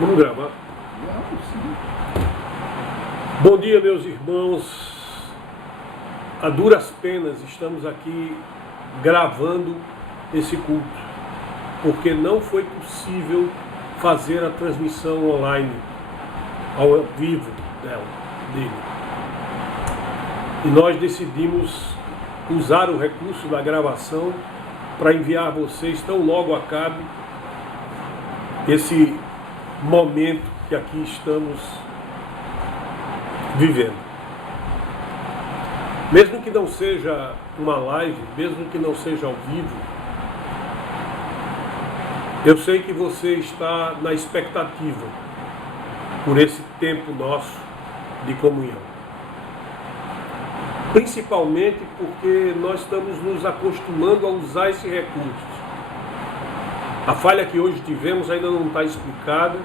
Vamos gravar. Bom dia, meus irmãos. A duras penas estamos aqui gravando esse culto, porque não foi possível fazer a transmissão online, ao vivo dele. E nós decidimos usar o recurso da gravação para enviar a vocês, tão logo acabe esse momento que aqui estamos vivendo. Mesmo que não seja uma live, mesmo que não seja ao vivo, eu sei que você está na expectativa por esse tempo nosso de comunhão. Principalmente porque nós estamos nos acostumando a usar esse recurso. A falha que hoje tivemos ainda não está explicada,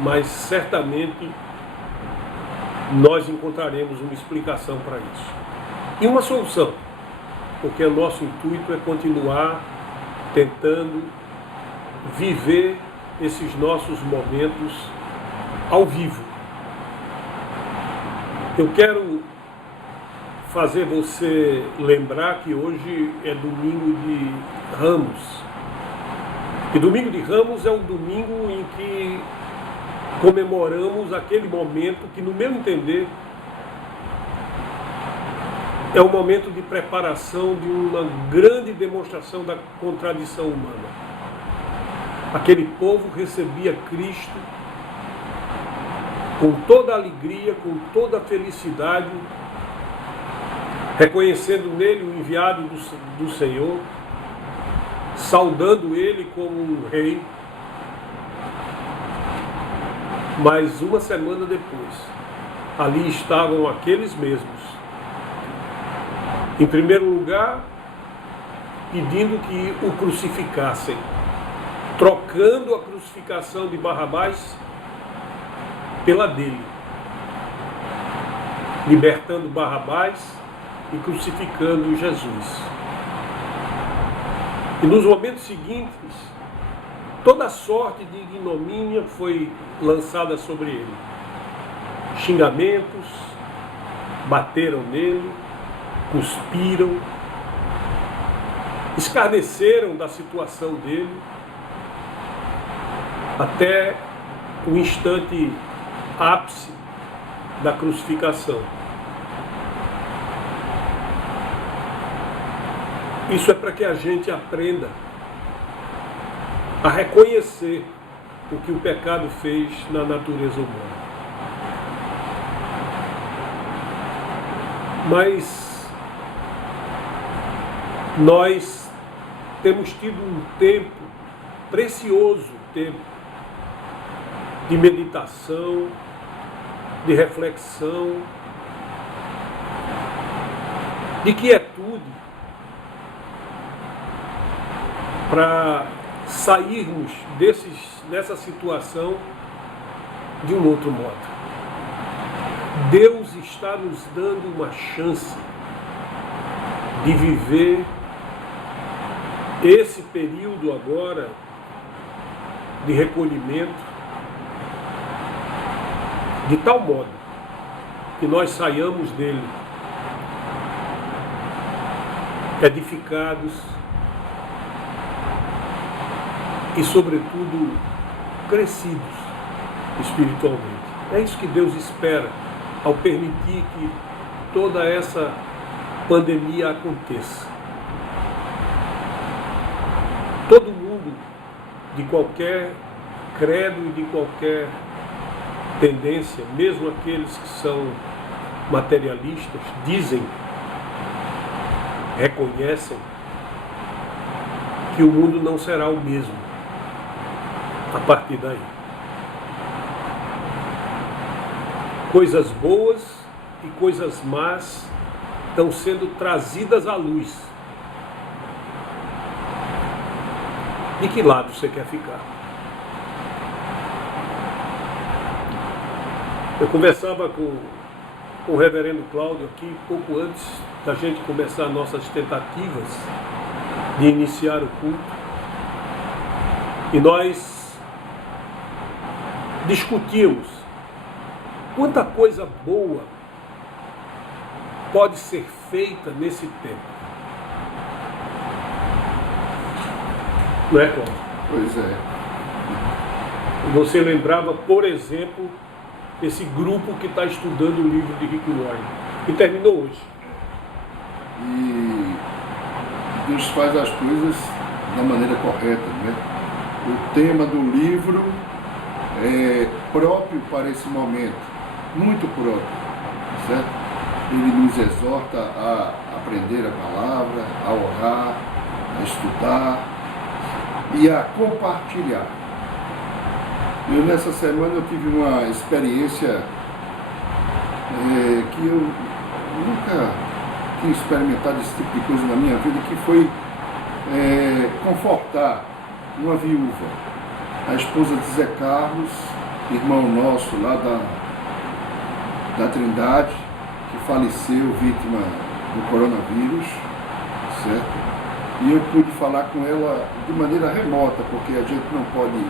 mas certamente nós encontraremos uma explicação para isso. E uma solução, porque o nosso intuito é continuar tentando viver esses nossos momentos ao vivo. Eu quero fazer você lembrar que hoje é domingo de Ramos. E domingo de Ramos é um domingo em que comemoramos aquele momento que, no meu entender, é um momento de preparação de uma grande demonstração da contradição humana. Aquele povo recebia Cristo com toda a alegria, com toda a felicidade, reconhecendo nele o enviado do Senhor, saudando ele como um rei. Mas uma semana depois, ali estavam aqueles mesmos, em primeiro lugar, pedindo que o crucificassem, trocando a crucificação de Barrabás pela dele, libertando Barrabás e crucificando Jesus. E nos momentos seguintes, toda sorte de ignomínia foi lançada sobre ele. Xingamentos, bateram nele, cuspiram, escarneceram da situação dele, até o instante ápice da crucificação. Isso é para que a gente aprenda a reconhecer o que o pecado fez na natureza humana. Mas nós temos tido um tempo, precioso tempo, de meditação, de reflexão, de quietude, para sairmos dessa situação de um outro modo. Deus está nos dando uma chance de viver esse período agora de recolhimento de tal modo que nós saiamos dele edificados e, sobretudo, crescidos espiritualmente. É isso que Deus espera ao permitir que toda essa pandemia aconteça. Todo mundo, de qualquer credo e de qualquer tendência, mesmo aqueles que são materialistas, dizem, reconhecem que o mundo não será o mesmo a partir daí. Coisas boas e coisas más estão sendo trazidas à luz. De que lado você quer ficar? Eu conversava com o reverendo Cláudio aqui, pouco antes da gente começar nossas tentativas de iniciar o culto. E nós discutimos quanta coisa boa pode ser feita nesse tempo. Não é, Cláudio? Pois é. Você lembrava, por exemplo, esse grupo que está estudando o livro de Rick Warren, que terminou hoje. E Deus faz as coisas da maneira correta, né? O tema do livro é próprio para esse momento, muito próprio, certo? Ele nos exorta a aprender a palavra, a orar, a estudar e a compartilhar. Eu nessa semana eu tive uma experiência que eu nunca tinha experimentado esse tipo de coisa na minha vida, que foi confortar uma viúva, a esposa de Zé Carlos, irmão nosso lá da Trindade, que faleceu vítima do coronavírus, certo? E eu pude falar com ela de maneira remota, porque a gente não pode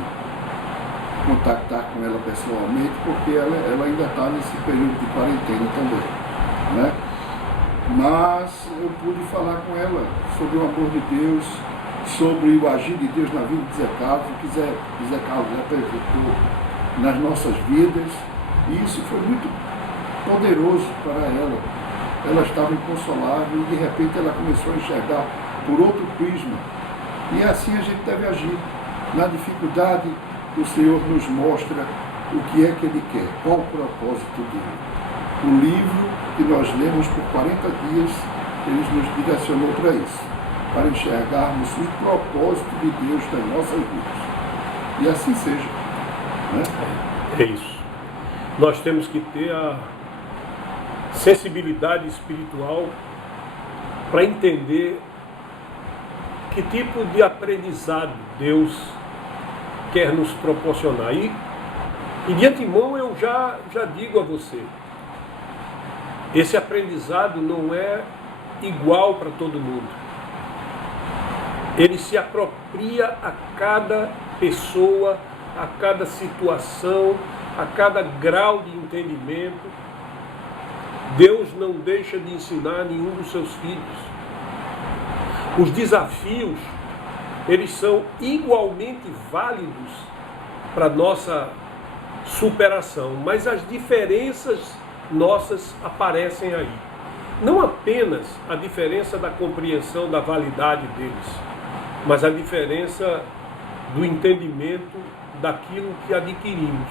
contactar com ela pessoalmente, porque ela ainda está nesse período de quarentena também, né? Mas eu pude falar com ela sobre o amor de Deus, sobre o agir de Deus na vida de Zé Carlos, o que Zé Carlos representou nas nossas vidas, e isso foi muito poderoso para ela. Ela estava inconsolável e de repente ela começou a enxergar por outro prisma. E assim a gente deve agir. Na dificuldade, o Senhor nos mostra o que é que Ele quer, qual o propósito dele. O livro que nós lemos por 40 dias, Ele nos direcionou para isso, para enxergarmos o propósito de Deus nas nossas vidas. E assim seja. Né? É isso. Nós temos que ter a sensibilidade espiritual para entender que tipo de aprendizado Deus quer nos proporcionar. E de antemão eu já digo a você, esse aprendizado não é igual para todo mundo. Ele se apropria a cada pessoa, a cada situação, a cada grau de entendimento. Deus não deixa de ensinar nenhum dos seus filhos. Os desafios, eles são igualmente válidos para a nossa superação, mas as diferenças nossas aparecem aí. Não apenas a diferença da compreensão da validade deles, mas a diferença do entendimento daquilo que adquirimos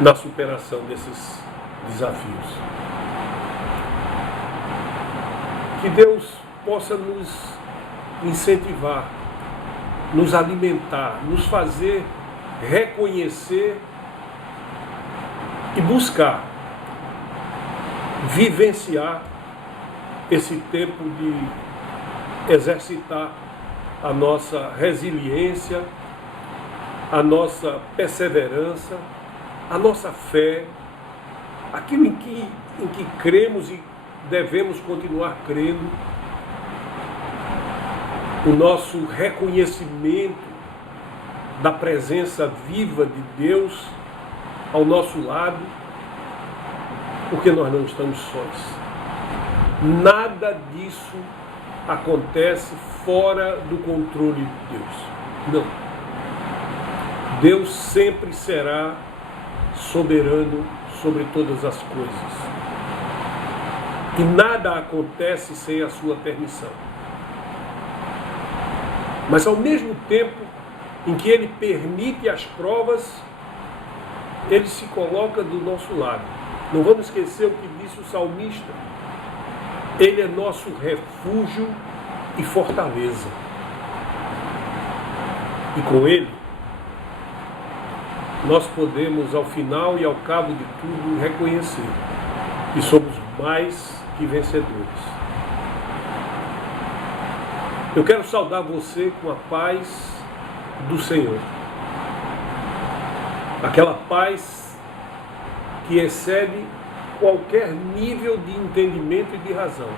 na superação desses desafios. Que Deus possa nos incentivar, nos alimentar, nos fazer reconhecer e buscar vivenciar esse tempo de exercitar a nossa resiliência, a nossa perseverança, a nossa fé, aquilo em que cremos e devemos continuar crendo, o nosso reconhecimento da presença viva de Deus ao nosso lado, porque nós não estamos sós. Nada disso acontece fora do controle de Deus. Não. Deus sempre será soberano sobre todas as coisas. E nada acontece sem a sua permissão. Mas ao mesmo tempo em que Ele permite as provas, Ele se coloca do nosso lado. Não vamos esquecer o que disse o salmista. Ele é nosso refúgio e fortaleza. E com Ele, nós podemos, ao final e ao cabo de tudo, reconhecer que somos mais que vencedores. Eu quero saudar você com a paz do Senhor. Aquela paz que excede qualquer nível de entendimento e de razão.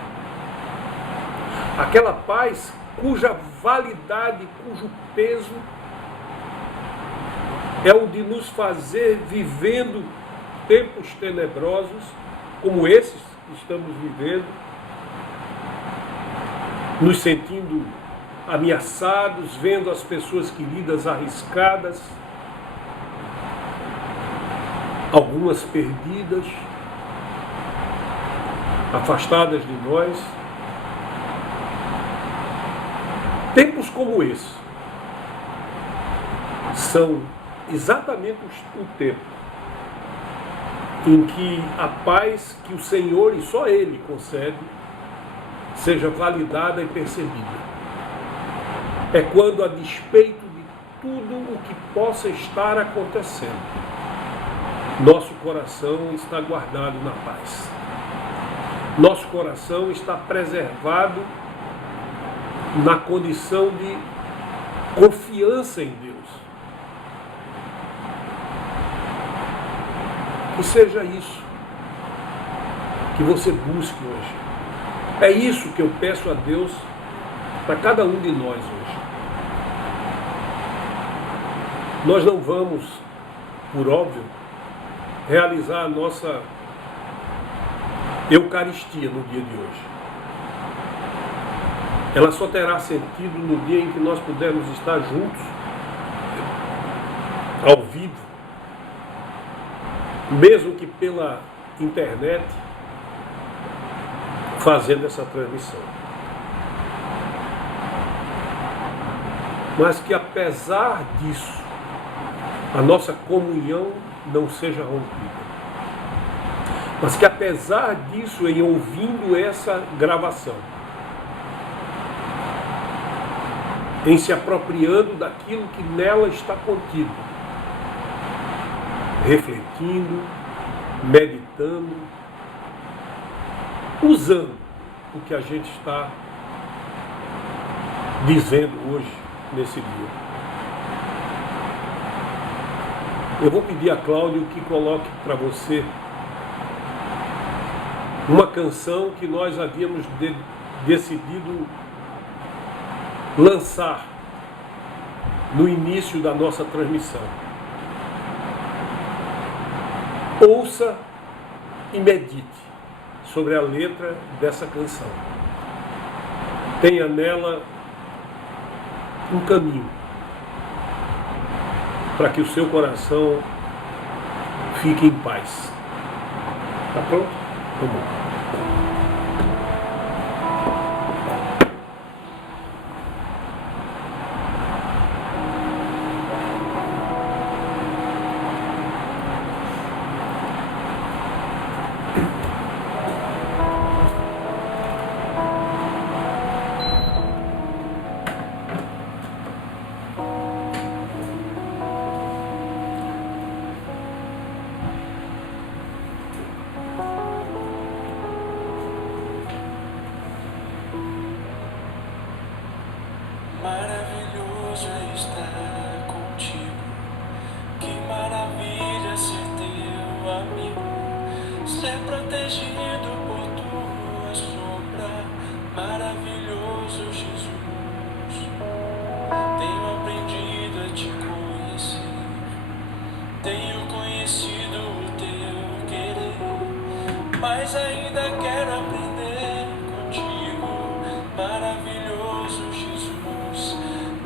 Aquela paz cuja validade, cujo peso é o de nos fazer vivendo tempos tenebrosos, como esses que estamos vivendo, nos sentindo ameaçados, vendo as pessoas queridas arriscadas, algumas perdidas, afastadas de nós. Tempos como esse são exatamente o tempo em que a paz que o Senhor e só Ele concede seja validada e percebida. É quando, a despeito de tudo o que possa estar acontecendo, nosso coração está guardado na paz. Nosso coração está preservado na condição de confiança em Deus. Que seja isso que você busque hoje. É isso que eu peço a Deus para cada um de nós hoje. Nós não vamos, por óbvio, realizar a nossa Eucaristia no dia de hoje. Ela só terá sentido no dia em que nós pudermos estar juntos, ao vivo, mesmo que pela internet, fazendo essa transmissão. Mas que apesar disso, a nossa comunhão não seja rompida. Mas que apesar disso, em ouvindo essa gravação, em se apropriando daquilo que nela está contido, refletindo, meditando, usando o que a gente está dizendo hoje, nesse dia. Eu vou pedir a Cláudio que coloque para você uma canção que nós havíamos decidido lançar no início da nossa transmissão. Ouça e medite sobre a letra dessa canção. Tenha nela um caminho para que o seu coração fique em paz. Tá pronto? Tá bom. Maravilhoso é estar contigo, que maravilha ser teu amigo, ser protegido por tua sombra, maravilhoso Jesus. Tenho aprendido a te conhecer, tenho conhecido o teu querer, mas ainda quero aprender contigo, maravilhoso Jesus.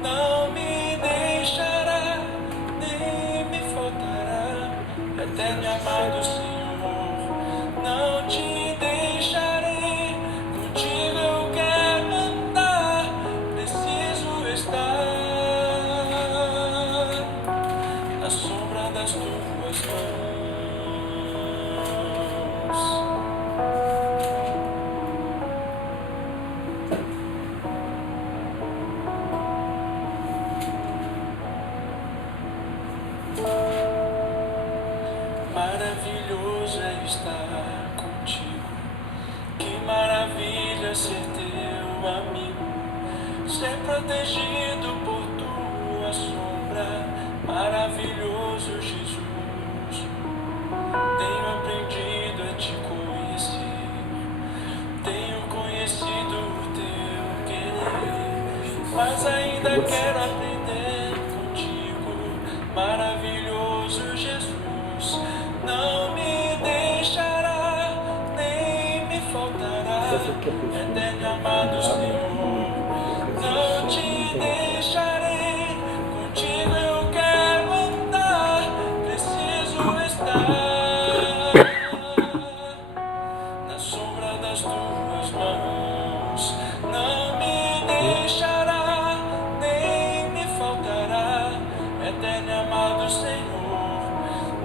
Não me deixará, nem me faltará, eterno e amado Senhor, não te deixarei, contigo eu quero andar, preciso estar na sombra das tuas mãos. Maravilhoso é estar contigo, que maravilha ser teu amigo, ser protegido por tua sombra, maravilhoso Jesus. Tenho aprendido a te conhecer, tenho conhecido o teu querer, mas ainda quero aprender contigo, maravilhoso preciso, Jesus. Não me deixará, nem me faltará. Eterno amado Senhor, não te deixarei. Contigo eu quero andar, preciso estar na sombra das tuas mãos. Não me deixará, nem me faltará. Eterno amado Senhor,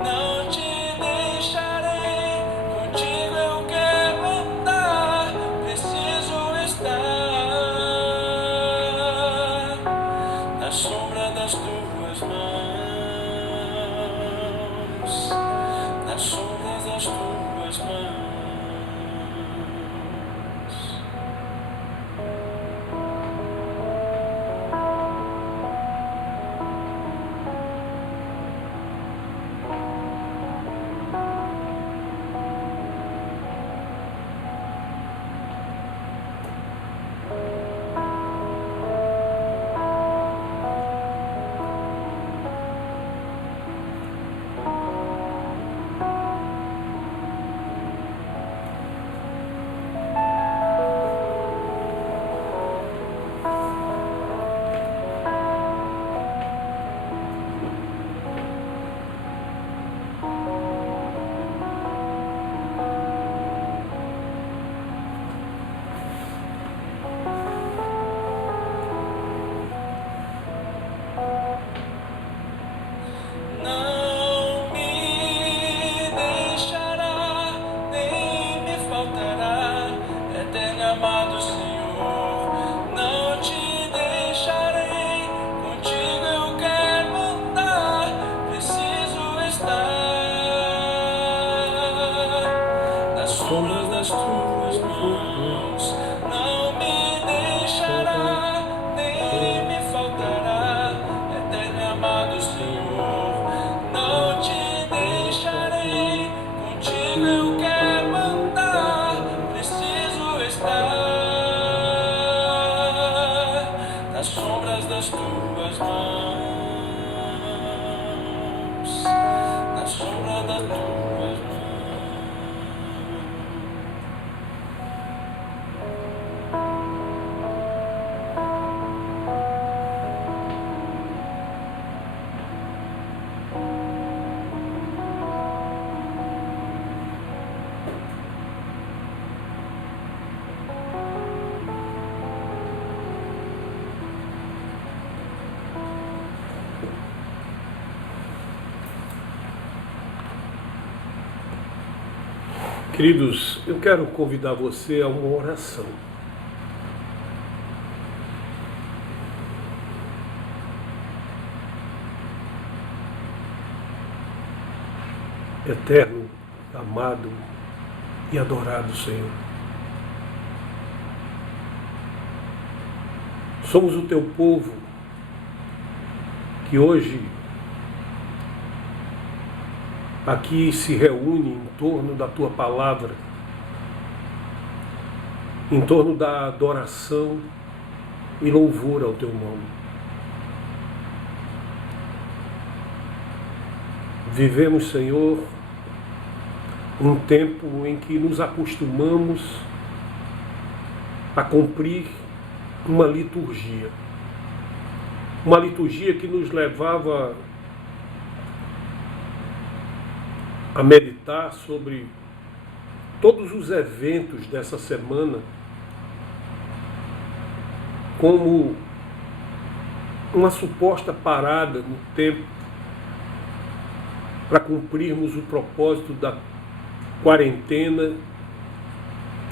não te deixarei. Contigo eu quero andar, preciso estar na sombra das tuas mãos, na sombra das tuas mãos. Não me deixará, nem me faltará. Eterno amado Senhor, não te deixarei. Contigo eu quero andar, preciso estar nas sombras das tuas mãos. Não me deixará, nem me faltará. Eterno amado Senhor, não te deixarei. Contigo eu quero andar, preciso estar nas sombras das tuas mãos, na sombra das tuas mãos. Queridos, eu quero convidar você a uma oração. Eterno, amado e adorado Senhor, somos o teu povo que hoje aqui se reúne em torno da tua palavra, em torno da adoração e louvor ao teu nome. Vivemos, Senhor, um tempo em que nos acostumamos a cumprir uma liturgia que nos levava a meditar sobre todos os eventos dessa semana como uma suposta parada no tempo para cumprirmos o propósito da quarentena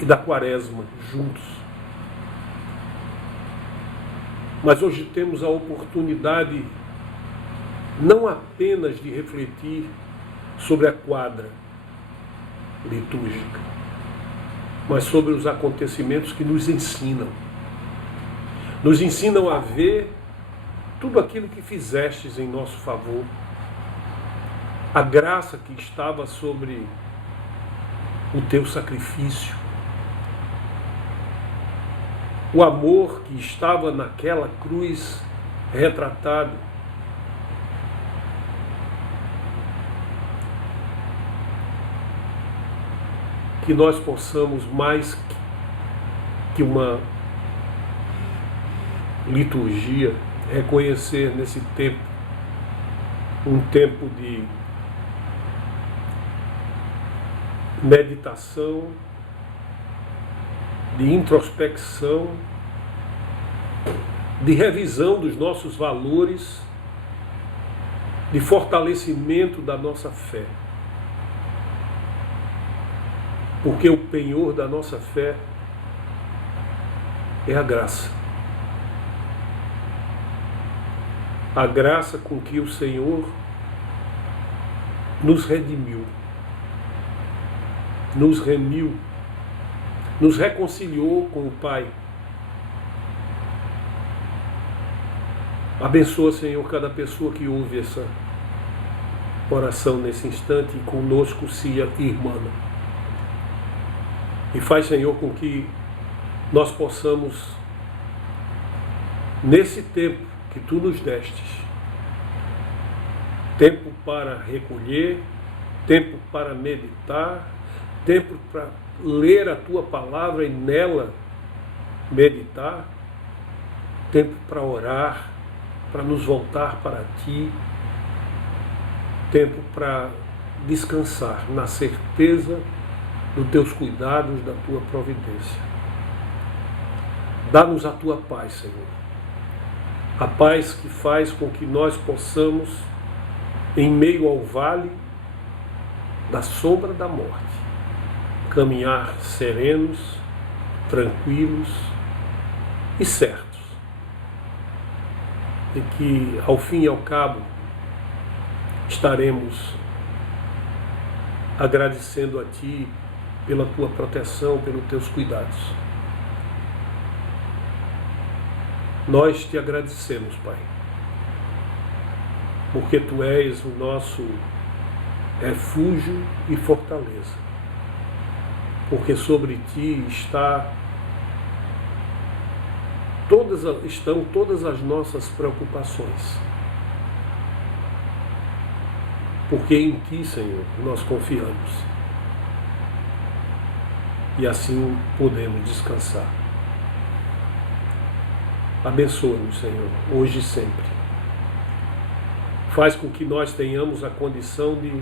e da quaresma juntos. Mas hoje temos a oportunidade não apenas de refletir sobre a quadra litúrgica, mas sobre os acontecimentos que nos ensinam a ver tudo aquilo que fizestes em nosso favor, a graça que estava sobre o teu sacrifício, o amor que estava naquela cruz retratado. que nós possamos, mais que uma liturgia, reconhecer nesse tempo um tempo de meditação, de introspecção, de revisão dos nossos valores, de fortalecimento da nossa fé. Porque o penhor da nossa fé é a graça. A graça com que o Senhor nos redimiu, nos remiu, nos reconciliou com o Pai. Abençoa, Senhor, cada pessoa que ouve essa oração nesse instante e conosco se irmana. E faz, Senhor, com que nós possamos, nesse tempo que Tu nos destes, tempo para recolher, tempo para meditar, tempo para ler a Tua palavra e nela meditar, tempo para orar, para nos voltar para Ti, tempo para descansar na certeza dos Teus cuidados, da Tua providência. Dá-nos a Tua paz, Senhor. A paz que faz com que nós possamos, em meio ao vale da sombra da morte, caminhar serenos, tranquilos e certos de que, ao fim e ao cabo, estaremos agradecendo a Ti pela Tua proteção, pelos Teus cuidados. Nós Te agradecemos, Pai, porque Tu és o nosso refúgio e fortaleza, porque sobre Ti estão todas as nossas preocupações, porque em Ti, Senhor, nós confiamos e assim podemos descansar. Abençoa-nos, Senhor, hoje e sempre. Faz com que nós tenhamos a condição de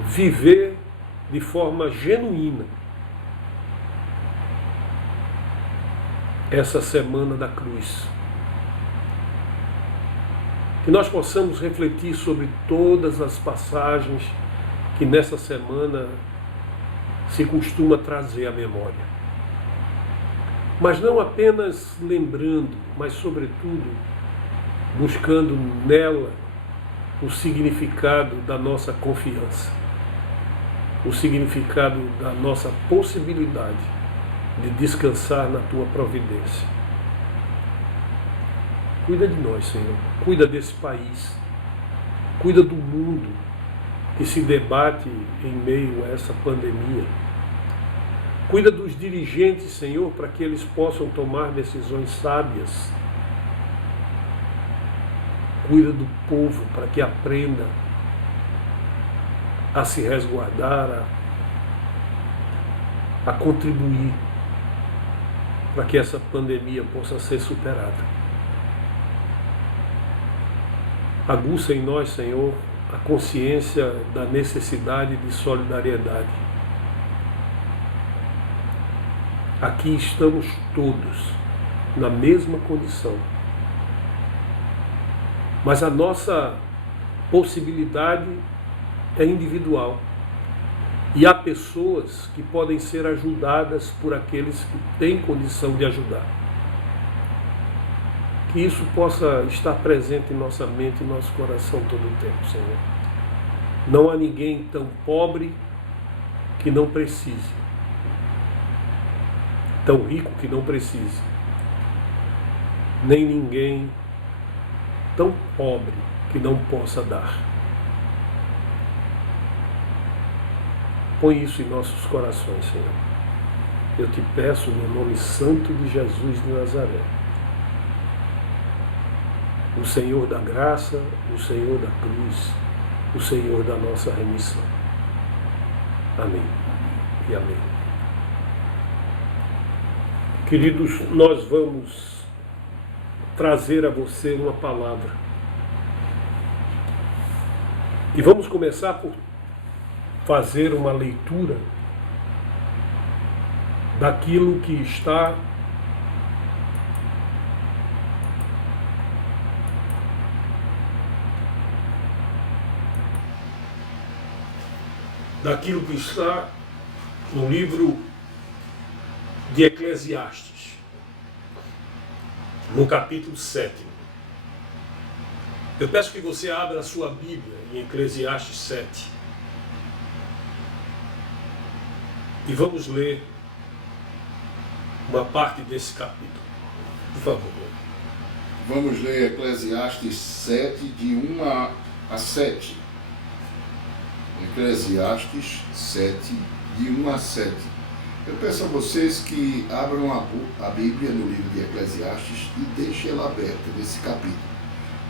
viver de forma genuína essa semana da cruz. Que nós possamos refletir sobre todas as passagens que nessa semana se costuma trazer à memória. Mas não apenas lembrando, mas sobretudo buscando nela o significado da nossa confiança, o significado da nossa possibilidade de descansar na Tua providência. Cuida de nós, Senhor. Cuida desse país. Cuida do mundo que se debate em meio a essa pandemia. Cuida dos dirigentes, Senhor, para que eles possam tomar decisões sábias. Cuida do povo para que aprenda a se resguardar, a contribuir para que essa pandemia possa ser superada. Aguça em nós, Senhor, a consciência da necessidade de solidariedade. Aqui estamos todos na mesma condição. Mas a nossa possibilidade é individual. E há pessoas que podem ser ajudadas por aqueles que têm condição de ajudar. Que isso possa estar presente em nossa mente e nosso coração todo o tempo, Senhor. Não há ninguém tão pobre que não precise. Tão rico que não precise. Nem ninguém tão pobre que não possa dar. Põe isso em nossos corações, Senhor. Eu te peço no nome santo de Jesus de Nazaré. O Senhor da graça, o Senhor da cruz, o Senhor da nossa remissão. Amém e amém. Queridos, nós vamos trazer a você uma palavra. E vamos começar por fazer uma leitura daquilo que está no livro de Eclesiastes, no capítulo 7. Eu peço que você abra a sua Bíblia em Eclesiastes 7 e vamos ler uma parte desse capítulo. Por favor. Vamos ler Eclesiastes 7, de 1 a 7. Eclesiastes 7, de 1 a 7. Eu peço a vocês que abram a Bíblia no livro de Eclesiastes e deixem ela aberta nesse capítulo,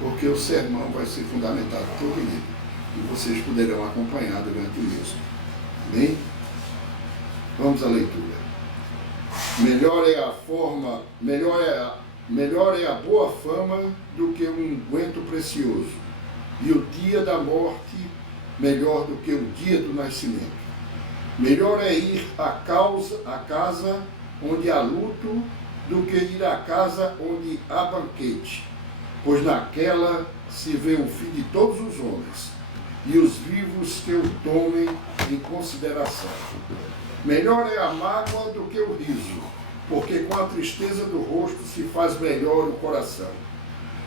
porque o sermão vai ser fundamentado todo nele e vocês poderão acompanhar durante o mesmo. Amém? Vamos à leitura. Melhor é a boa fama do que um unguento precioso, e o dia da morte melhor do que o dia do nascimento. Melhor é ir à casa onde há luto do que ir à casa onde há banquete, pois naquela se vê o fim de todos os homens, e os vivos que o tomem em consideração. Melhor é a mágoa do que o riso, porque com a tristeza do rosto se faz melhor o coração.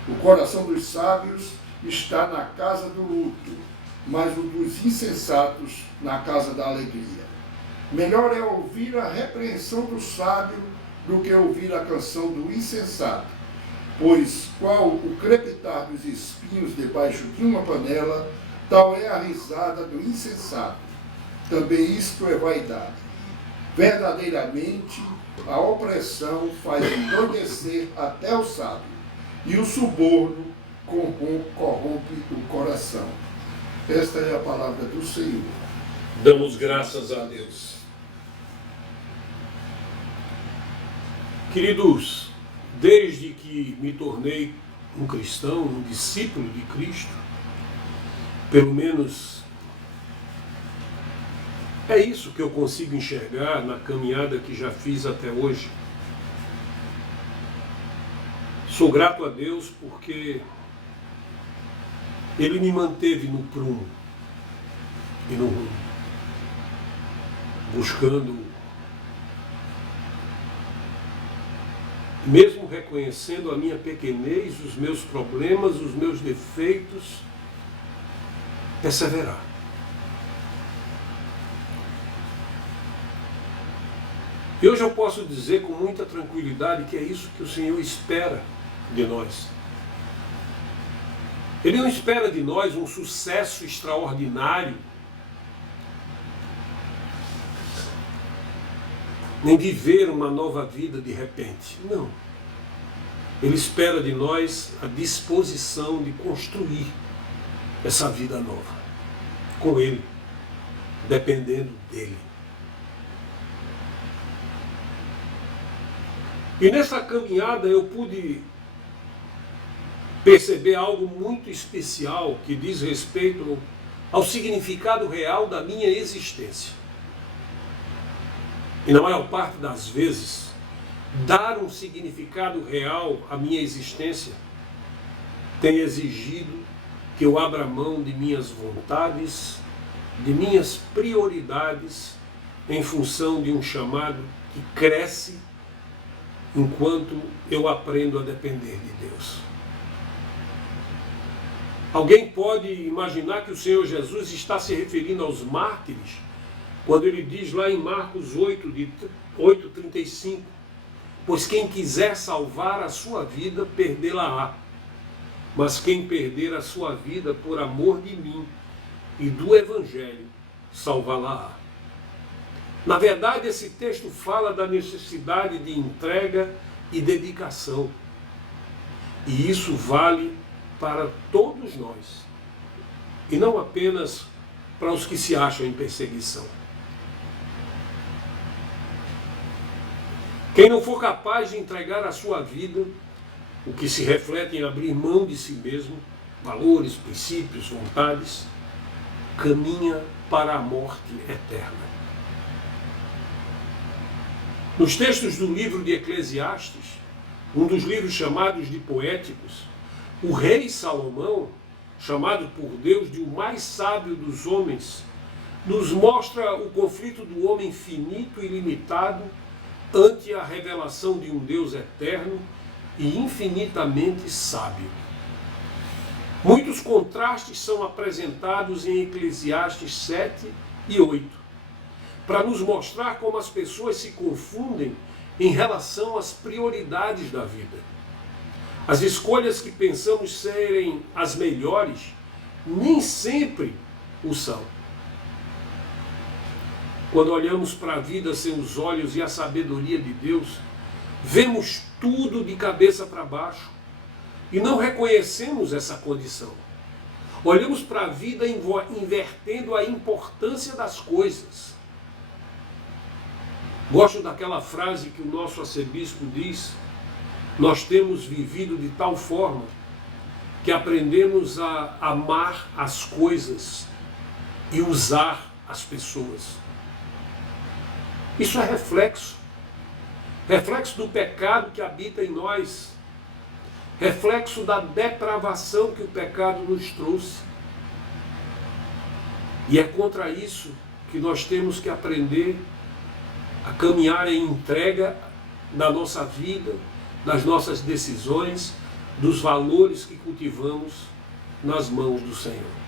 O coração dos sábios está na casa do luto, mas o dos insensatos na casa da alegria. Melhor é ouvir a repreensão do sábio do que ouvir a canção do insensato, pois qual o crepitar dos espinhos debaixo de uma panela, tal é a risada do insensato. Também isto é vaidade. Verdadeiramente, a opressão faz endoidecer até o sábio, e o suborno corrompe o coração. Esta é a palavra do Senhor. Damos graças a Deus. Queridos, desde que me tornei um cristão, um discípulo de Cristo, pelo menos é isso que eu consigo enxergar na caminhada que já fiz até hoje. Sou grato a Deus porque Ele me manteve no prumo e no rumo, buscando, mesmo reconhecendo a minha pequenez, os meus problemas, os meus defeitos, perseverar. E hoje eu posso dizer com muita tranquilidade que é isso que o Senhor espera de nós. Ele não espera de nós um sucesso extraordinário, nem viver uma nova vida de repente. Não. Ele espera de nós a disposição de construir essa vida nova com Ele, dependendo dEle. E nessa caminhada eu pude perceber algo muito especial que diz respeito ao significado real da minha existência. E na maior parte das vezes, dar um significado real à minha existência tem exigido que eu abra mão de minhas vontades, de minhas prioridades, em função de um chamado que cresce enquanto eu aprendo a depender de Deus. Alguém pode imaginar que o Senhor Jesus está se referindo aos mártires, quando ele diz lá em Marcos 8:35, pois quem quiser salvar a sua vida, perdê-la-á. Mas quem perder a sua vida por amor de mim e do Evangelho, salvá-la-á. Na verdade, esse texto fala da necessidade de entrega e dedicação. E isso vale para todos nós. E não apenas para os que se acham em perseguição. Quem não for capaz de entregar a sua vida, o que se reflete em abrir mão de si mesmo, valores, princípios, vontades, caminha para a morte eterna. Nos textos do livro de Eclesiastes, um dos livros chamados de poéticos, o rei Salomão, chamado por Deus de o mais sábio dos homens, nos mostra o conflito do homem finito e limitado ante a revelação de um Deus eterno e infinitamente sábio. Muitos contrastes são apresentados em Eclesiastes 7 e 8, para nos mostrar como as pessoas se confundem em relação às prioridades da vida. As escolhas que pensamos serem as melhores, nem sempre o são. Quando olhamos para a vida sem os olhos e a sabedoria de Deus, vemos tudo de cabeça para baixo e não reconhecemos essa condição. Olhamos para a vida invertendo a importância das coisas. Gosto daquela frase que o nosso arcebispo diz: nós temos vivido de tal forma que aprendemos a amar as coisas e usar as pessoas. Isso é reflexo do pecado que habita em nós, reflexo da depravação que o pecado nos trouxe. E é contra isso que nós temos que aprender a caminhar em entrega da nossa vida, das nossas decisões, dos valores que cultivamos nas mãos do Senhor.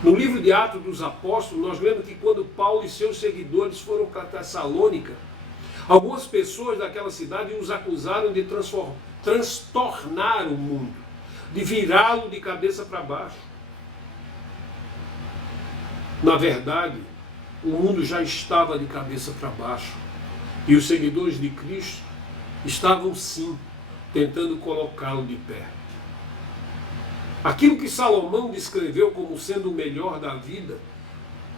No livro de Atos dos Apóstolos, nós lemos que quando Paulo e seus seguidores foram para Tessalônica, algumas pessoas daquela cidade os acusaram de transtornar o mundo, de virá-lo de cabeça para baixo. Na verdade, o mundo já estava de cabeça para baixo e os seguidores de Cristo estavam sim tentando colocá-lo de pé. Aquilo que Salomão descreveu como sendo o melhor da vida,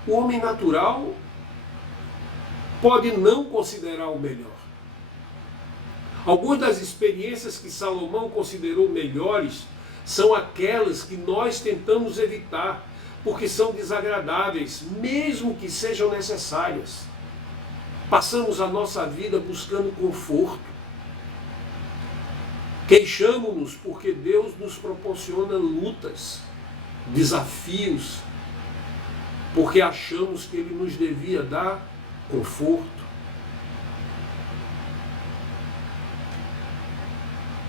o homem natural pode não considerar o melhor. Algumas das experiências que Salomão considerou melhores são aquelas que nós tentamos evitar, porque são desagradáveis, mesmo que sejam necessárias. Passamos a nossa vida buscando conforto. Queixamo-nos porque Deus nos proporciona lutas, desafios, porque achamos que Ele nos devia dar conforto.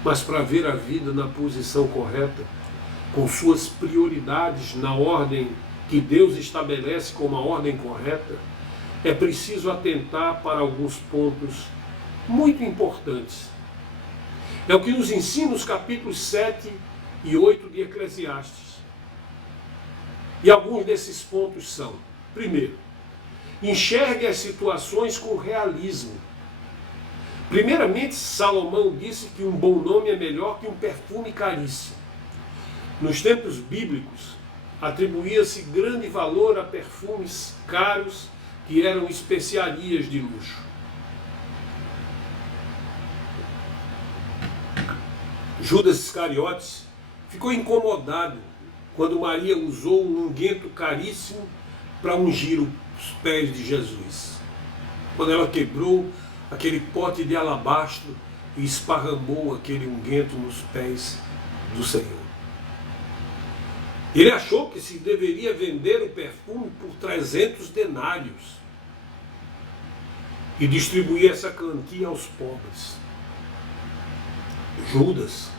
Mas para ver a vida na posição correta, com suas prioridades na ordem que Deus estabelece como a ordem correta, é preciso atentar para alguns pontos muito importantes. É o que nos ensina os capítulos 7 e 8 de Eclesiastes. E alguns desses pontos são: primeiro, enxergue as situações com realismo. Primeiramente, Salomão disse que um bom nome é melhor que um perfume caríssimo. Nos tempos bíblicos, atribuía-se grande valor a perfumes caros que eram especiarias de luxo. Judas Iscariotes ficou incomodado quando Maria usou um unguento caríssimo para ungir os pés de Jesus. Quando ela quebrou aquele pote de alabastro e esparramou aquele unguento nos pés do Senhor. Ele achou que se deveria vender o perfume por 300 denários e distribuir essa quantia aos pobres. Judas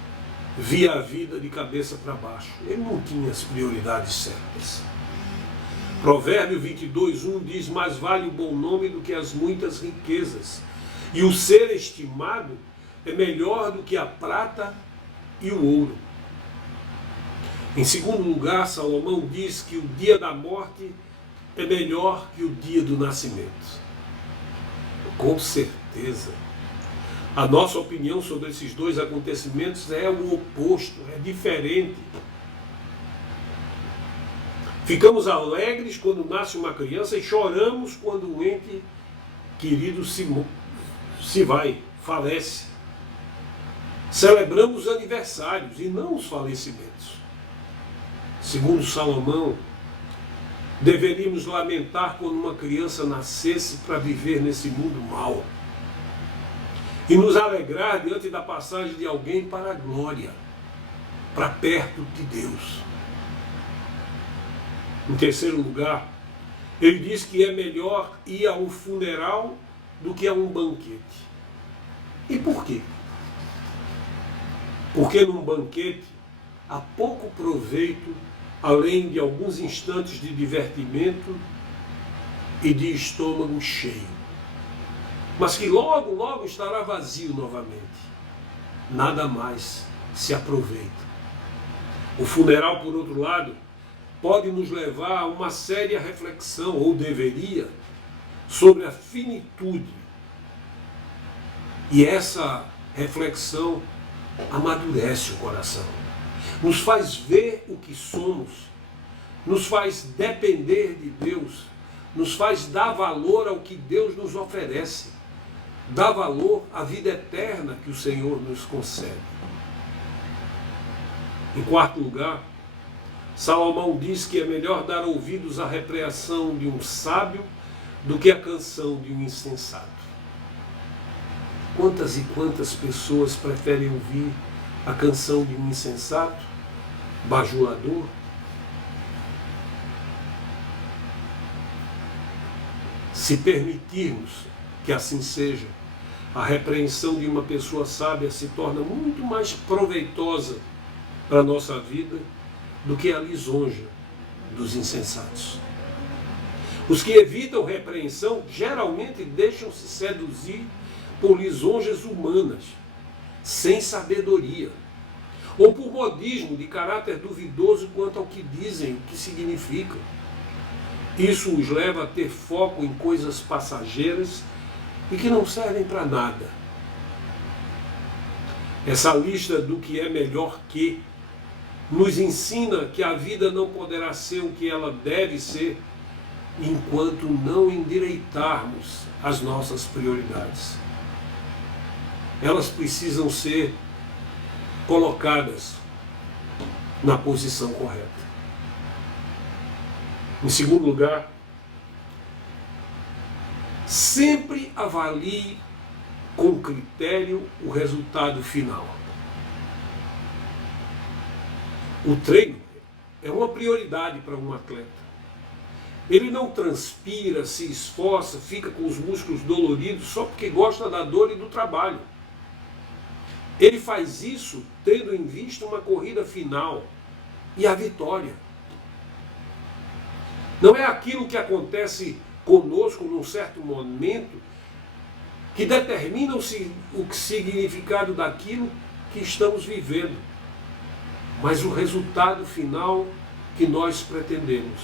via a vida de cabeça para baixo. Ele não tinha as prioridades certas. Provérbio 22:1 diz: mais vale o bom nome do que as muitas riquezas, e o ser estimado é melhor do que a prata e o ouro. Em segundo lugar, Salomão diz que o dia da morte é melhor que o dia do nascimento. Com certeza, a nossa opinião sobre esses dois acontecimentos é o oposto, é diferente. Ficamos alegres quando nasce uma criança e choramos quando um ente querido se vai, falece. Celebramos os aniversários e não os falecimentos. Segundo Salomão, deveríamos lamentar quando uma criança nascesse para viver nesse mundo mau e nos alegrar diante da passagem de alguém para a glória, para perto de Deus. Em terceiro lugar, ele diz que é melhor ir a um funeral do que a um banquete. E por quê? Porque num banquete há pouco proveito, além de alguns instantes de divertimento e de estômago cheio. Mas que logo, logo estará vazio novamente. Nada mais se aproveita. O funeral, por outro lado, pode nos levar a uma séria reflexão, ou deveria, sobre a finitude. E essa reflexão amadurece o coração, nos faz ver o que somos, nos faz depender de Deus, nos faz dar valor ao que Deus nos oferece, dar valor à vida eterna que o Senhor nos concede. Em quarto lugar, Salomão diz que é melhor dar ouvidos à repreensão de um sábio do que a canção de um insensato. Quantas e quantas pessoas preferem ouvir a canção de um insensato, bajulador? Se permitirmos que assim seja, a repreensão de uma pessoa sábia se torna muito mais proveitosa para a nossa vida do que a lisonja dos insensatos. Os que evitam repreensão geralmente deixam-se seduzir por lisonjas humanas, sem sabedoria, ou por modismo de caráter duvidoso quanto ao que dizem, o que significam. Isso os leva a ter foco em coisas passageiras e que não servem para nada. Essa lista do que é melhor que nos ensina que a vida não poderá ser o que ela deve ser enquanto não endireitarmos as nossas prioridades. Elas precisam ser colocadas na posição correta. Em segundo lugar, sempre avalie com critério o resultado final. O treino é uma prioridade para um atleta. Ele não transpira, se esforça, fica com os músculos doloridos só porque gosta da dor e do trabalho. Ele faz isso tendo em vista uma corrida final e a vitória. Não é aquilo que acontece conosco num certo momento que determina o significado daquilo que estamos vivendo, mas o resultado final que nós pretendemos.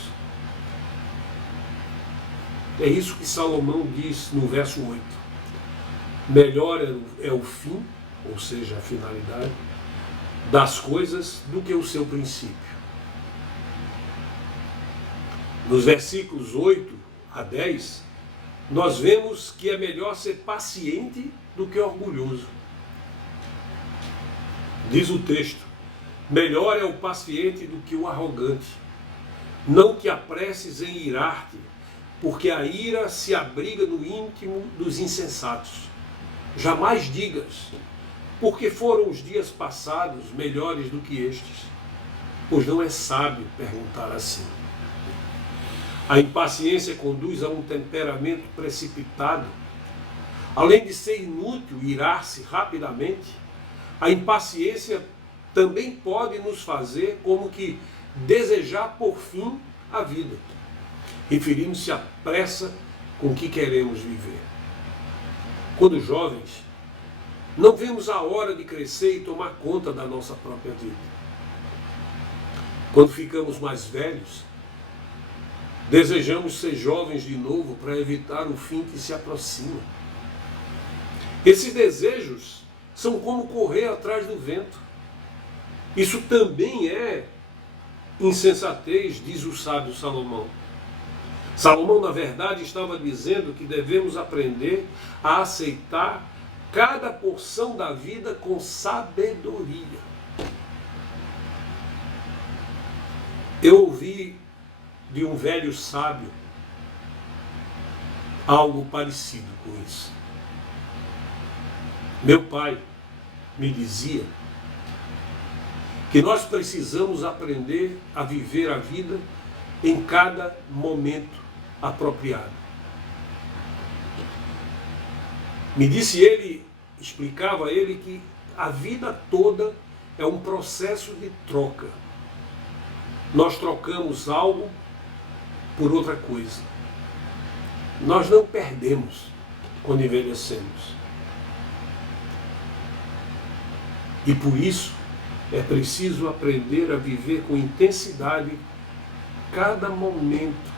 É isso que Salomão diz no verso 8. Melhor é o fim, ou seja, a finalidade, das coisas do que o seu princípio. Nos versículos 8 a 10, nós vemos que é melhor ser paciente do que orgulhoso. Diz o texto: melhor é o paciente do que o arrogante. Não te apresses em irar-te, porque a ira se abriga no íntimo dos insensatos. Jamais digas, porque foram os dias passados melhores do que estes, pois não é sábio perguntar assim. A impaciência conduz a um temperamento precipitado. Além de ser inútil irar-se rapidamente, a impaciência também pode nos fazer como que desejar por fim a vida, referindo-se à pressa com que queremos viver. Quando jovens, não vemos a hora de crescer e tomar conta da nossa própria vida. Quando ficamos mais velhos, desejamos ser jovens de novo para evitar o fim que se aproxima. Esses desejos são como correr atrás do vento. Isso também é insensatez, diz o sábio Salomão. Salomão, na verdade, estava dizendo que devemos aprender a aceitar cada porção da vida com sabedoria. Eu ouvi de um velho sábio algo parecido com isso. Meu pai me dizia que nós precisamos aprender a viver a vida em cada momento apropriado. Me disse ele, explicava ele, que a vida toda é um processo de troca. Nós trocamos algo por outra coisa. Nós não perdemos quando envelhecemos. E por isso é preciso aprender a viver com intensidade cada momento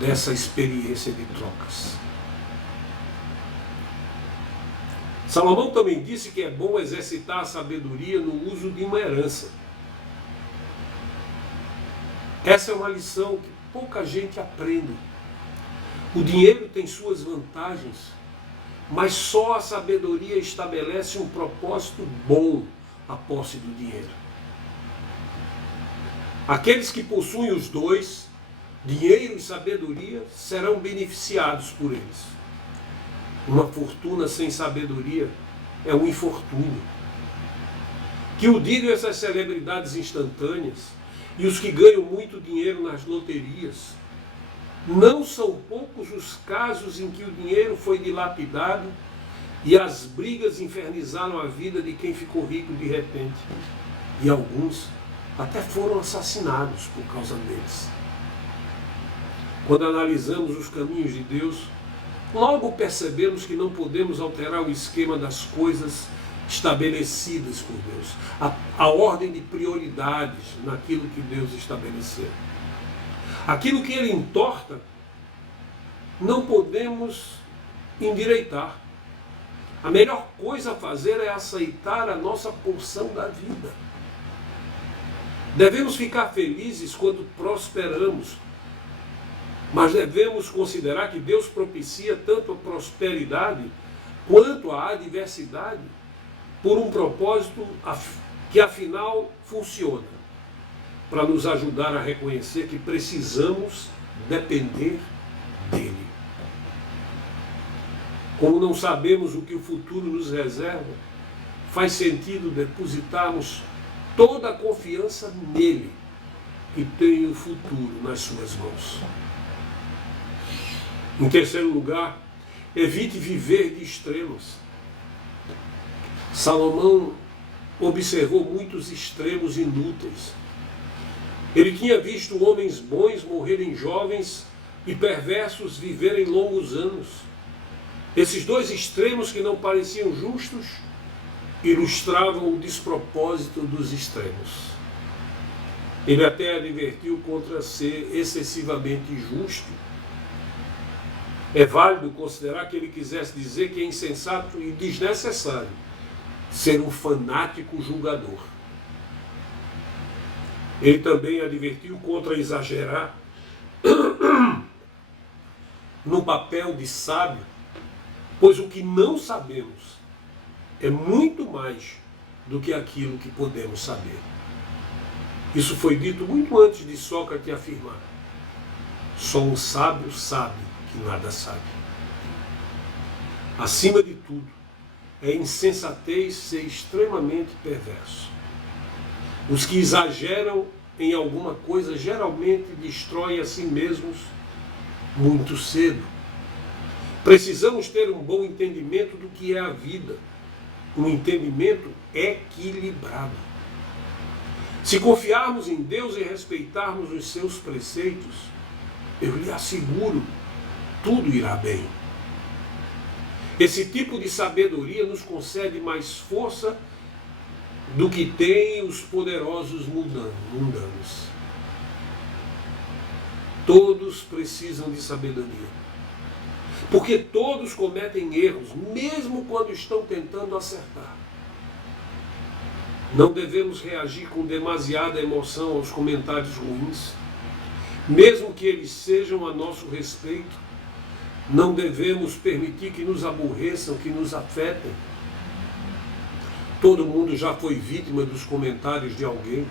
dessa experiência de trocas. Salomão também disse que é bom exercitar a sabedoria no uso de uma herança. Essa é uma lição que pouca gente aprende. O dinheiro tem suas vantagens, mas só a sabedoria estabelece um propósito bom à posse do dinheiro. Aqueles que possuem os dois, dinheiro e sabedoria, serão beneficiados por eles. Uma fortuna sem sabedoria é um infortúnio. Que o digam essas celebridades instantâneas e os que ganham muito dinheiro nas loterias. Não são poucos os casos em que o dinheiro foi dilapidado e as brigas infernizaram a vida de quem ficou rico de repente. E alguns até foram assassinados por causa deles. Quando analisamos os caminhos de Deus, logo percebemos que não podemos alterar o esquema das coisas estabelecidas por Deus, a ordem de prioridades naquilo que Deus estabeleceu. Aquilo que Ele entorta, não podemos endireitar. A melhor coisa a fazer é aceitar a nossa porção da vida. Devemos ficar felizes quando prosperamos, mas devemos considerar que Deus propicia tanto a prosperidade quanto a adversidade por um propósito que afinal funciona, para nos ajudar a reconhecer que precisamos depender dele. Como não sabemos o que o futuro nos reserva, faz sentido depositarmos toda a confiança nele, que tem o futuro nas suas mãos. Em terceiro lugar, evite viver de extremos. Salomão observou muitos extremos inúteis. Ele tinha visto homens bons morrerem jovens e perversos viverem longos anos. Esses dois extremos que não pareciam justos ilustravam o despropósito dos extremos. Ele até advertiu contra ser excessivamente justo. É válido considerar que ele quisesse dizer que é insensato e desnecessário ser um fanático julgador. Ele também advertiu contra exagerar no papel de sábio, pois o que não sabemos é muito mais do que aquilo que podemos saber. Isso foi dito muito antes de Sócrates afirmar: só um sábio sabe que nada sabe. Acima de tudo, é insensatez ser extremamente perverso. Os que exageram em alguma coisa geralmente destroem a si mesmos muito cedo. Precisamos ter um bom entendimento do que é a vida, um entendimento equilibrado. Se confiarmos em Deus e respeitarmos os seus preceitos, eu lhe asseguro, tudo irá bem. Esse tipo de sabedoria nos concede mais força do que têm os poderosos mundanos. Todos precisam de sabedoria, porque todos cometem erros, mesmo quando estão tentando acertar. Não devemos reagir com demasiada emoção aos comentários ruins, Mesmo que eles sejam a nosso respeito, não devemos permitir que nos aborreçam, que nos afetem. Todo mundo já foi vítima dos comentários de alguém.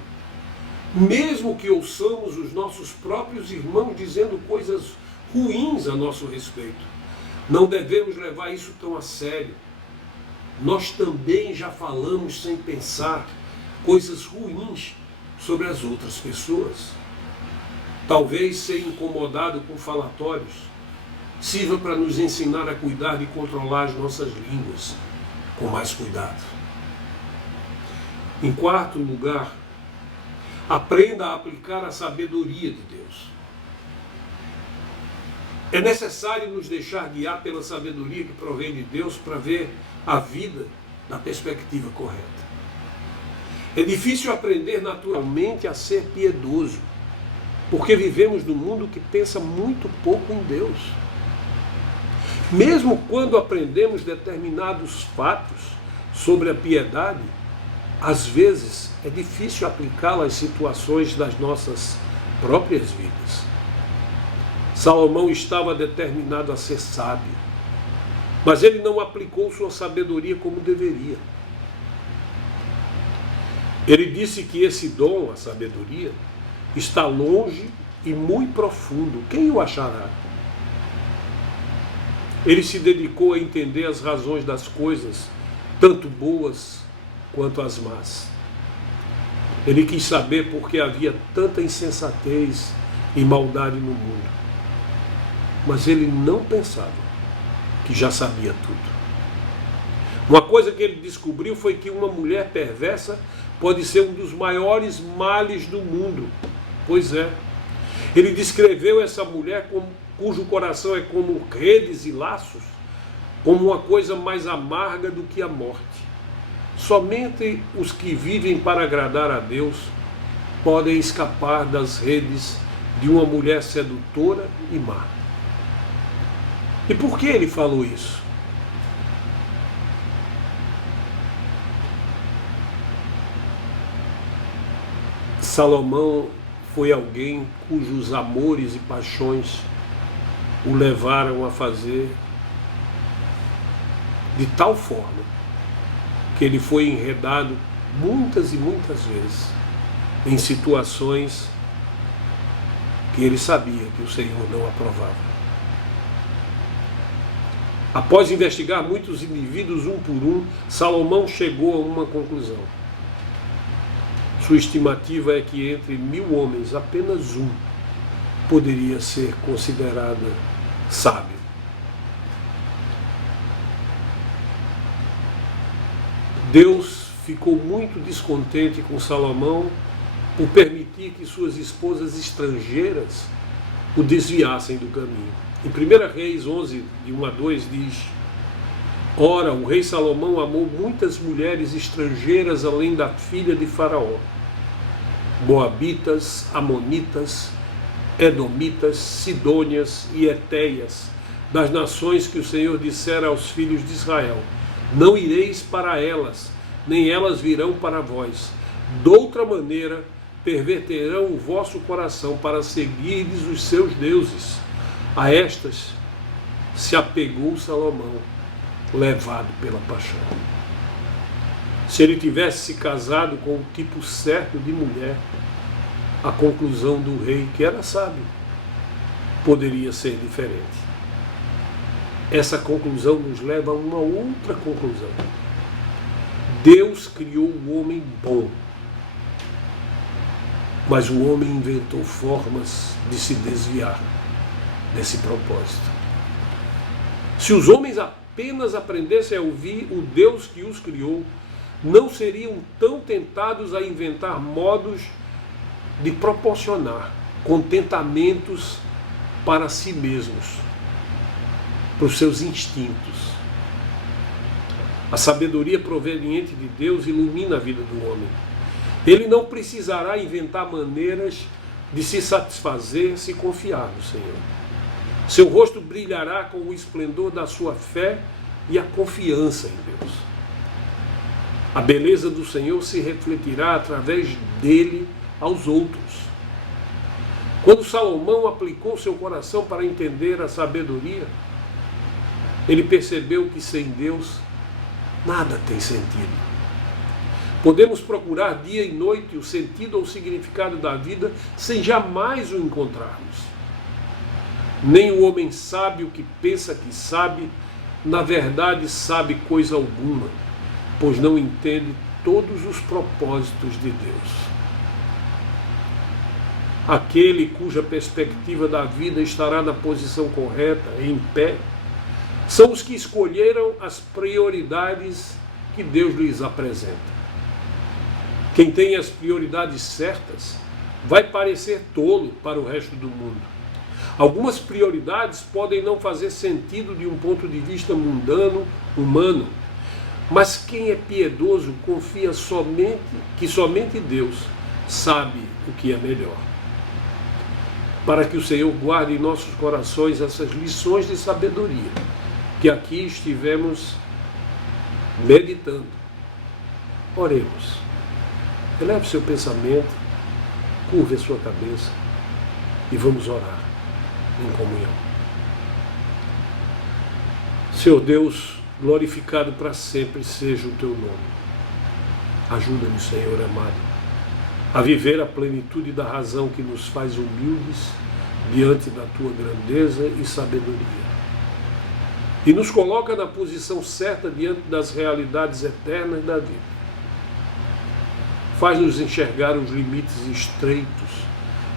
Mesmo que ouçamos os nossos próprios irmãos dizendo coisas ruins a nosso respeito, não devemos levar isso tão a sério. Nós também já falamos sem pensar coisas ruins sobre as outras pessoas. Talvez ser incomodado com falatórios sirva para nos ensinar a cuidar e controlar as nossas línguas com mais cuidado. Em quarto lugar, aprenda a aplicar a sabedoria de Deus. É necessário nos deixar guiar pela sabedoria que provém de Deus para ver a vida da perspectiva correta. É difícil aprender naturalmente a ser piedoso, porque vivemos num mundo que pensa muito pouco em Deus. Mesmo quando aprendemos determinados fatos sobre a piedade, às vezes é difícil aplicá-la às situações das nossas próprias vidas. Salomão estava determinado a ser sábio, mas ele não aplicou sua sabedoria como deveria. Ele disse que esse dom, a sabedoria, está longe e muito profundo. Quem o achará? Ele se dedicou a entender as razões das coisas, tanto boas quanto as más. Ele quis saber por que havia tanta insensatez e maldade no mundo. Mas ele não pensava que já sabia tudo. Uma coisa que ele descobriu foi que uma mulher perversa pode ser um dos maiores males do mundo. Pois é. Ele descreveu essa mulher cujo coração é como redes e laços, como uma coisa mais amarga do que a morte. Somente os que vivem para agradar a Deus podem escapar das redes de uma mulher sedutora e má. E por que ele falou isso? Salomão foi alguém cujos amores e paixões o levaram a fazer de tal forma que ele foi enredado muitas e muitas vezes em situações que ele sabia que o Senhor não aprovava. Após investigar muitos indivíduos um por um, Salomão chegou a uma conclusão. Sua estimativa é que entre 1000 homens, apenas um poderia ser considerado sábio. Deus ficou muito descontente com Salomão por permitir que suas esposas estrangeiras o desviassem do caminho. Em 1 Reis 11, de 1 a 2, diz: Ora, o rei Salomão amou muitas mulheres estrangeiras além da filha de Faraó, moabitas, amonitas, edomitas, sidônias e etéias, das nações que o Senhor dissera aos filhos de Israel: Não ireis para elas, nem elas virão para vós. Doutra maneira, perverterão o vosso coração para seguirdes os seus deuses. A estas se apegou Salomão, levado pela paixão. Se ele tivesse se casado com o tipo certo de mulher, a conclusão do rei, que era sábio, poderia ser diferente. Essa conclusão nos leva a uma outra conclusão. Deus criou o homem bom, mas o homem inventou formas de se desviar desse propósito. Se os homens apenas aprendessem a ouvir o Deus que os criou, não seriam tão tentados a inventar modos de proporcionar contentamentos para si mesmos, para os seus instintos. A sabedoria proveniente de Deus ilumina a vida do homem. Ele não precisará inventar maneiras de se satisfazer se confiar no Senhor. Seu rosto brilhará com o esplendor da sua fé e a confiança em Deus. A beleza do Senhor se refletirá através dele aos outros. Quando Salomão aplicou seu coração para entender a sabedoria, ele percebeu que sem Deus nada tem sentido. Podemos procurar dia e noite o sentido ou o significado da vida sem jamais o encontrarmos. Nem o homem sábio que pensa que sabe, na verdade sabe coisa alguma, pois não entende todos os propósitos de Deus. Aquele cuja perspectiva da vida estará na posição correta, em pé, são os que escolheram as prioridades que Deus lhes apresenta. Quem tem as prioridades certas vai parecer tolo para o resto do mundo. Algumas prioridades podem não fazer sentido de um ponto de vista mundano, humano, mas quem é piedoso confia que somente Deus sabe o que é melhor. Para que o Senhor guarde em nossos corações essas lições de sabedoria que aqui estivemos meditando. Oremos. Eleve seu pensamento, curve a sua cabeça e vamos orar em comunhão. Senhor Deus, glorificado para sempre seja o teu nome. Ajuda-nos, Senhor amado, a viver a plenitude da razão que nos faz humildes diante da tua grandeza e sabedoria. E nos coloca na posição certa diante das realidades eternas da vida. Faz-nos enxergar os limites estreitos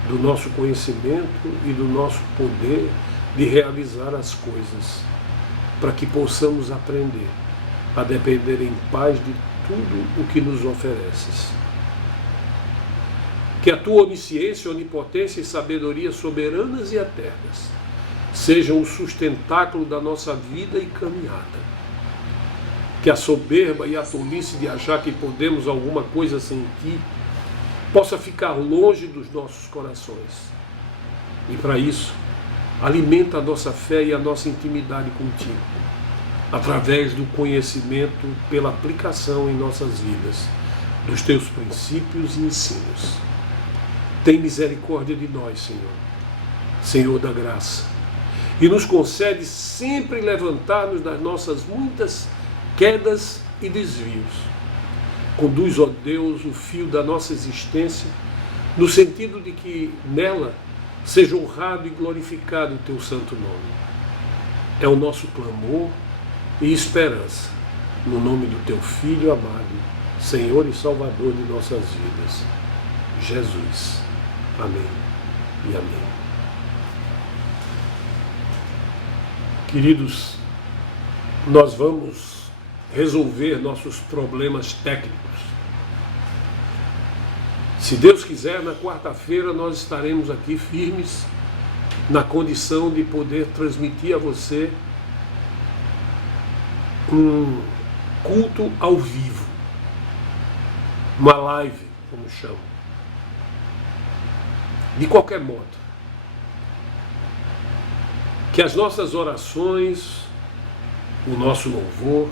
do nosso conhecimento e do nosso poder de realizar as coisas, para que possamos aprender a depender em paz de tudo o que nos ofereces. Que a tua onisciência, onipotência e sabedoria soberanas e eternas sejam o sustentáculo da nossa vida e caminhada. Que a soberba e a tolice de achar que podemos alguma coisa sem ti possa ficar longe dos nossos corações. E para isso, alimenta a nossa fé e a nossa intimidade contigo, através do conhecimento pela aplicação em nossas vidas dos teus princípios e ensinos. Tem misericórdia de nós, Senhor, Senhor da graça, e nos concede sempre levantar-nos das nossas muitas quedas e desvios. Conduz, ó Deus, o fio da nossa existência, no sentido de que nela seja honrado e glorificado o teu santo nome. É o nosso clamor e esperança, no nome do teu Filho amado, Senhor e Salvador de nossas vidas, Jesus. Amém e amém. Queridos, nós vamos resolver nossos problemas técnicos. Se Deus quiser, na quarta-feira nós estaremos aqui firmes na condição de poder transmitir a você um culto ao vivo, uma live, como chamam. De qualquer modo, que as nossas orações, o nosso louvor,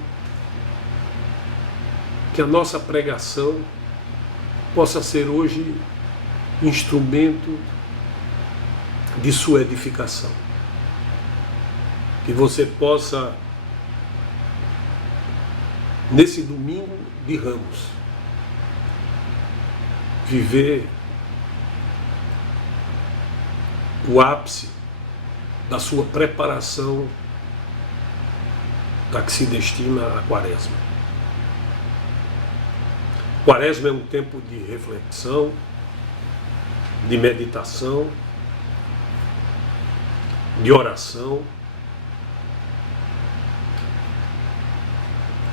que a nossa pregação possa ser hoje instrumento de sua edificação. Que você possa, nesse domingo de Ramos, viver o ápice da sua preparação da que se destina à Quaresma. Quaresma é um tempo de reflexão, de meditação, de oração,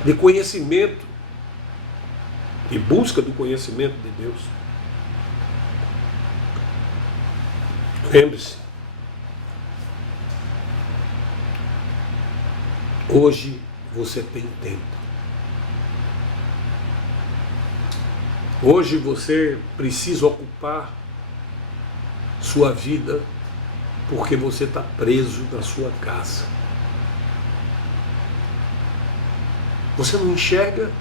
de conhecimento, de busca do conhecimento de Deus. Lembre-se, hoje você tem tempo. Hoje você precisa ocupar sua vida porque você está preso na sua casa. Você não enxerga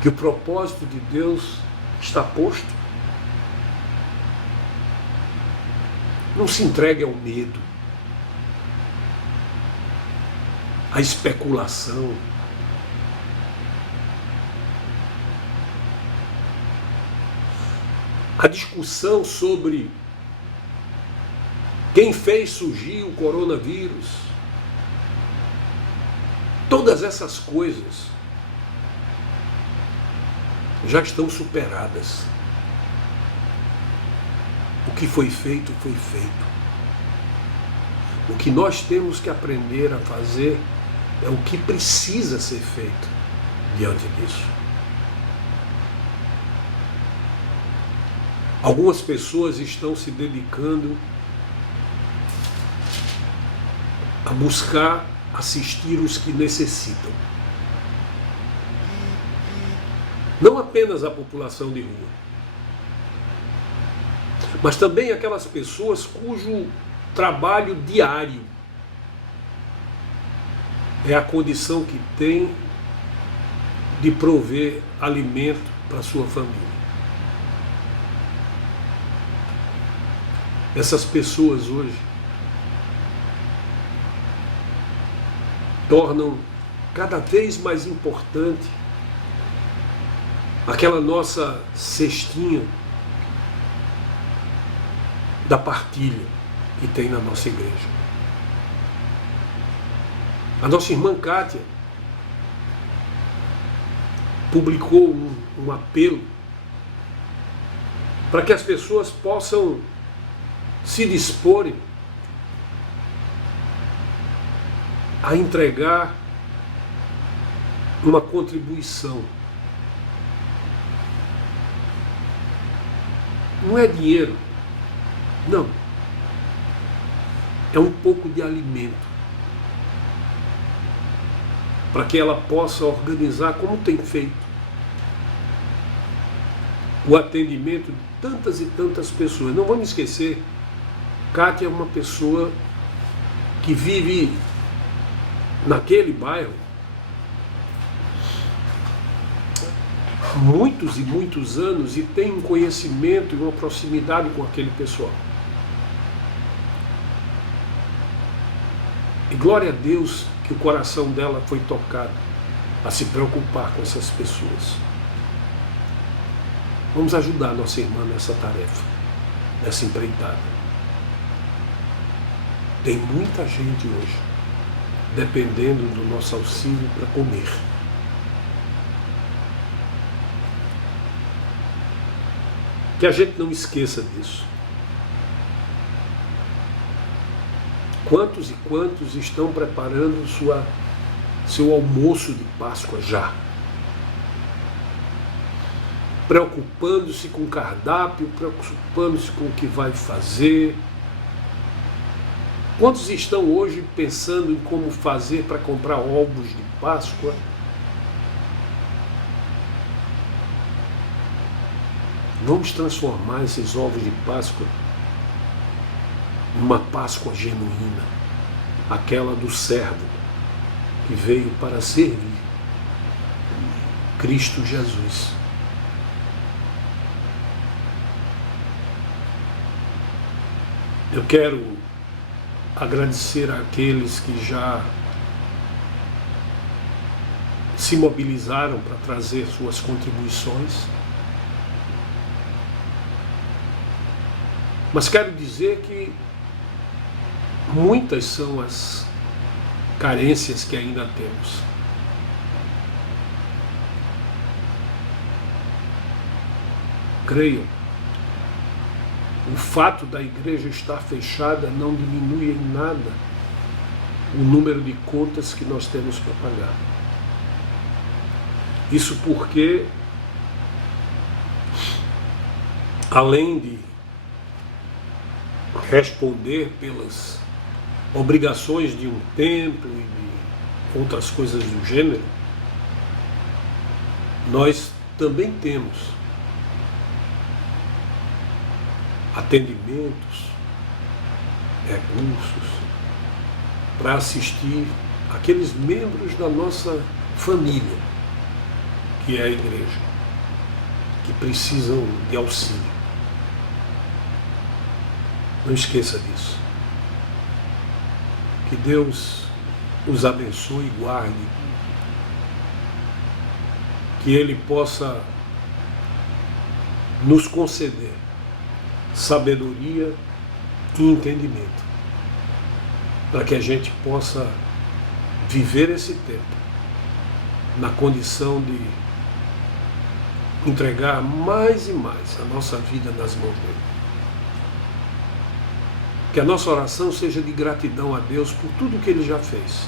que o propósito de Deus está posto? Não se entregue ao medo, à especulação. A discussão sobre quem fez surgir o coronavírus. Todas essas coisas já estão superadas. O que foi feito, foi feito. O que nós temos que aprender a fazer é o que precisa ser feito diante disso. Algumas pessoas estão se dedicando a buscar assistir os que necessitam. Não apenas a população de rua, mas também aquelas pessoas cujo trabalho diário é a condição que tem de prover alimento para sua família. Essas pessoas hoje tornam cada vez mais importante aquela nossa cestinha da partilha que tem na nossa igreja. A nossa irmã Kátia publicou um apelo para que as pessoas possam se disporem a entregar uma contribuição. Não é dinheiro, não. É um pouco de alimento, para que ela possa organizar, como tem feito, o atendimento de tantas e tantas pessoas. Não vamos esquecer, Kátia é uma pessoa que vive naquele bairro muitos e muitos anos e tem um conhecimento e uma proximidade com aquele pessoal. E glória a Deus que o coração dela foi tocado a se preocupar com essas pessoas. Vamos ajudar a nossa irmã nessa tarefa, nessa empreitada. Tem muita gente hoje dependendo do nosso auxílio para comer. Que a gente não esqueça disso. Quantos e quantos estão preparando seu almoço de Páscoa já? Preocupando-se com o cardápio, preocupando-se com o que vai fazer. Quantos estão hoje pensando em como fazer para comprar ovos de Páscoa? Vamos transformar esses ovos de Páscoa numa Páscoa genuína, aquela do servo que veio para servir, Cristo Jesus. Eu quero agradecer àqueles que já se mobilizaram para trazer suas contribuições. Mas quero dizer que muitas são as carências que ainda temos. Creiam, o fato da igreja estar fechada não diminui em nada o número de contas que nós temos para pagar. Isso porque, além de responder pelas obrigações de um templo e de outras coisas do gênero, nós também temos atendimentos, recursos para assistir aqueles membros da nossa família, que é a igreja, que precisam de auxílio. Não esqueça disso. Que Deus os abençoe e guarde. Que Ele possa nos conceder sabedoria e entendimento, para que a gente possa viver esse tempo na condição de entregar mais e mais a nossa vida nas mãos dele. Que a nossa oração seja de gratidão a Deus por tudo que Ele já fez.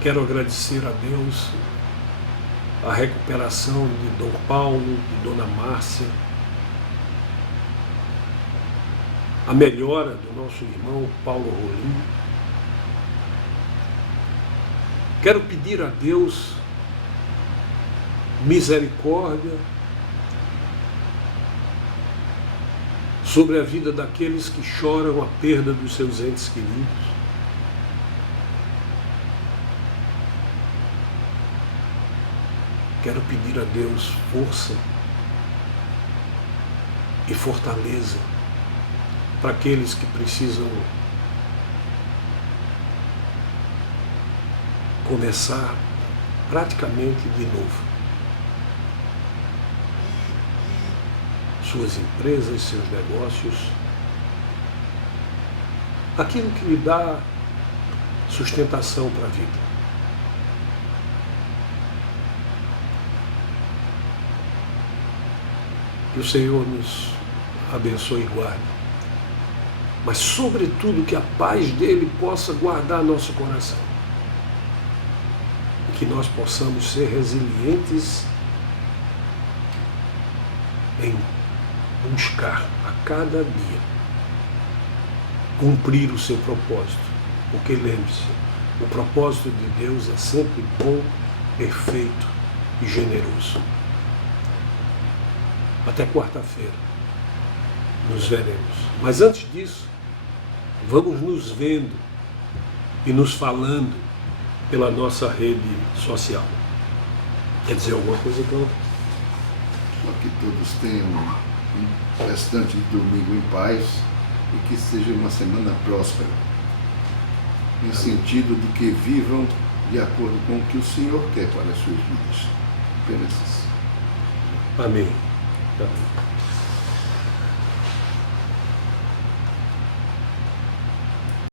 Quero agradecer a Deus a recuperação de Dom Paulo, de Dona Márcia, a melhora do nosso irmão Paulo Rolim. Quero pedir a Deus misericórdia sobre a vida daqueles que choram a perda dos seus entes queridos. Quero pedir a Deus força e fortaleza para aqueles que precisam começar praticamente de novo suas empresas, seus negócios, aquilo que lhe dá sustentação para a vida. Que o Senhor nos abençoe e guarde, mas sobretudo que a paz dele possa guardar nosso coração e que nós possamos ser resilientes em buscar a cada dia cumprir o seu propósito, porque lembre-se, o propósito de Deus é sempre bom, perfeito e generoso. Até quarta-feira nos veremos. Mas antes disso, vamos nos vendo e nos falando pela nossa rede social. Quer dizer alguma coisa, então? Só que todos tenham um restante de domingo em paz e que seja uma semana próspera, em sentido de que vivam de acordo com o que o Senhor quer para as suas vidas. Apenas isso. Amém. Amém.